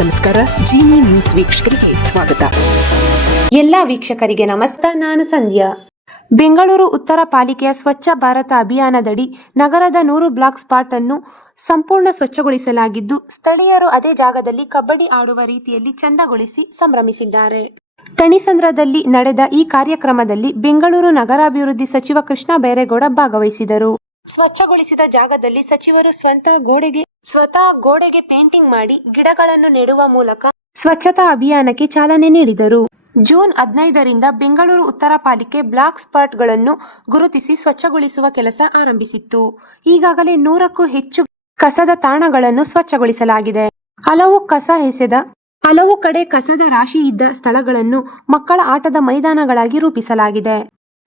ನಮಸ್ಕಾರ. ಜೀನಿ ನ್ಯೂಸ್ ವೀಕ್ಷಕರಿಗೆ ಸ್ವಾಗತ. ಎಲ್ಲ ವೀಕ್ಷಕರಿಗೆ ನಮಸ್ಕಾರ. ನಾನು ಸಂಧ್ಯಾ. ಬೆಂಗಳೂರು ಉತ್ತರ ಪಾಲಿಕೆಯ ಸ್ವಚ್ಛ ಭಾರತ ಅಭಿಯಾನದಡಿ ನಗರದ 100 ಬ್ಲಾಕ್ ಸ್ಪಾಟ್ ಅನ್ನು ಸಂಪೂರ್ಣ ಸ್ವಚ್ಛಗೊಳಿಸಲಾಗಿದ್ದು, ಸ್ಥಳೀಯರು ಅದೇ ಜಾಗದಲ್ಲಿ ಕಬಡ್ಡಿ ಆಡುವ ರೀತಿಯಲ್ಲಿ ಚಂದಗೊಳಿಸಿ ಸಂಭ್ರಮಿಸಿದ್ದಾರೆ. ತಣಿಸಂದ್ರದಲ್ಲಿ ನಡೆದ ಈ ಕಾರ್ಯಕ್ರಮದಲ್ಲಿ ಬೆಂಗಳೂರು ನಗರಾಭಿವೃದ್ಧಿ ಸಚಿವ ಕೃಷ್ಣ ಬೈರೇಗೌಡ ಭಾಗವಹಿಸಿದರು. ಸ್ವಚ್ಛಗೊಳಿಸಿದ ಜಾಗದಲ್ಲಿ ಸಚಿವರು ಸ್ವತಃ ಗೋಡೆಗೆ ಪೇಂಟಿಂಗ್ ಮಾಡಿ ಗಿಡಗಳನ್ನು ನೆಡುವ ಮೂಲಕ ಸ್ವಚ್ಛತಾ ಅಭಿಯಾನಕ್ಕೆ ಚಾಲನೆ ನೀಡಿದರು. ಜೂನ್ 15ರಿಂದ ಬೆಂಗಳೂರು ಉತ್ತರ ಪಾಲಿಕೆ ಬ್ಲಾಕ್ ಸ್ಪಾಟ್ಗಳನ್ನು ಗುರುತಿಸಿ ಸ್ವಚ್ಛಗೊಳಿಸುವ ಕೆಲಸ ಆರಂಭಿಸಿತ್ತು. ಈಗಾಗಲೇ 100ಕ್ಕೂ ಹೆಚ್ಚು ಕಸದ ತಾಣಗಳನ್ನು ಸ್ವಚ್ಛಗೊಳಿಸಲಾಗಿದೆ. ಹಲವು ಕಡೆ ಕಸದ ರಾಶಿ ಇದ್ದ ಸ್ಥಳಗಳನ್ನು ಮಕ್ಕಳ ಆಟದ ಮೈದಾನಗಳಾಗಿ ರೂಪಿಸಲಾಗಿದೆ.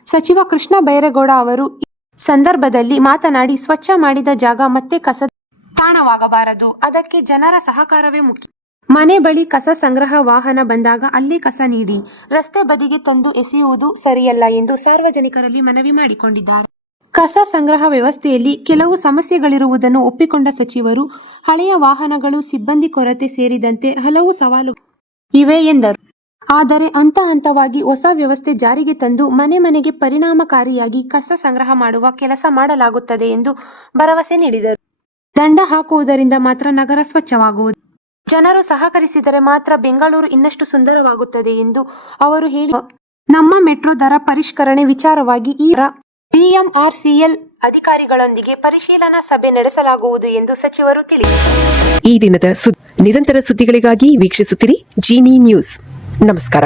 ಸಚಿವ ಕೃಷ್ಣ ಬೈರೇಗೌಡ ಅವರು ಈ ಸಂದರ್ಭದಲ್ಲಿ ಮಾತನಾಡಿ, ಸ್ವಚ್ಛ ಮಾಡಿದ ಜಾಗ ಮತ್ತೆ ಕಸದ ತಾಣವಾಗಬಾರದು. ಅದಕ್ಕೆ ಜನರ ಸಹಕಾರವೇ ಮುಖ್ಯ. ಮನೆ ಬಳಿ ಕಸ ಸಂಗ್ರಹ ವಾಹನ ಬಂದಾಗ ಅಲ್ಲೇ ಕಸ ನೀಡಿ, ರಸ್ತೆ ಬದಿಗೆ ತಂದು ಎಸೆಯುವುದು ಸರಿಯಲ್ಲ ಎಂದು ಸಾರ್ವಜನಿಕರಲ್ಲಿ ಮನವಿ ಮಾಡಿಕೊಂಡಿದ್ದಾರೆ. ಕಸ ಸಂಗ್ರಹ ವ್ಯವಸ್ಥೆಯಲ್ಲಿ ಕೆಲವು ಸಮಸ್ಯೆಗಳಿರುವುದನ್ನು ಒಪ್ಪಿಕೊಂಡ ಸಚಿವರು, ಹಳೆಯ ವಾಹನಗಳು, ಸಿಬ್ಬಂದಿ ಕೊರತೆ ಸೇರಿದಂತೆ ಹಲವು ಸವಾಲುಗಳು ಇವೆ ಎಂದರು. ಆದರೆ ಹಂತವಾಗಿ ಹೊಸ ವ್ಯವಸ್ಥೆ ಜಾರಿಗೆ ತಂದು ಮನೆ ಮನೆಗೆ ಪರಿಣಾಮಕಾರಿಯಾಗಿ ಕಸ ಸಂಗ್ರಹ ಮಾಡುವ ಕೆಲಸ ಮಾಡಲಾಗುತ್ತದೆ ಎಂದು ಭರವಸೆ ನೀಡಿದರು. ದಂಡ ಹಾಕುವುದರಿಂದ ಮಾತ್ರ ನಗರ ಸ್ವಚ್ಛವಾಗುವುದು. ಜನರು ಸಹಕರಿಸಿದರೆ ಮಾತ್ರ ಬೆಂಗಳೂರು ಇನ್ನಷ್ಟು ಸುಂದರವಾಗುತ್ತದೆ ಎಂದು ಅವರು ಹೇಳಿ, ನಮ್ಮ ಮೆಟ್ರೋ ದರ ಪರಿಷ್ಕರಣೆ ವಿಚಾರವಾಗಿ BMRCL ಅಧಿಕಾರಿಗಳೊಂದಿಗೆ ಪರಿಶೀಲನಾ ಸಭೆ ನಡೆಸಲಾಗುವುದು ಎಂದು ಸಚಿವರು ತಿಳಿಸಿದರು. ಈ ದಿನದ ನಿರಂತರ ಸುದ್ದಿಗಳಿಗಾಗಿ ವೀಕ್ಷಿಸುತ್ತಿರಿ ಜೀನಿ ನ್ಯೂಸ್. ನಮಸ್ಕಾರ.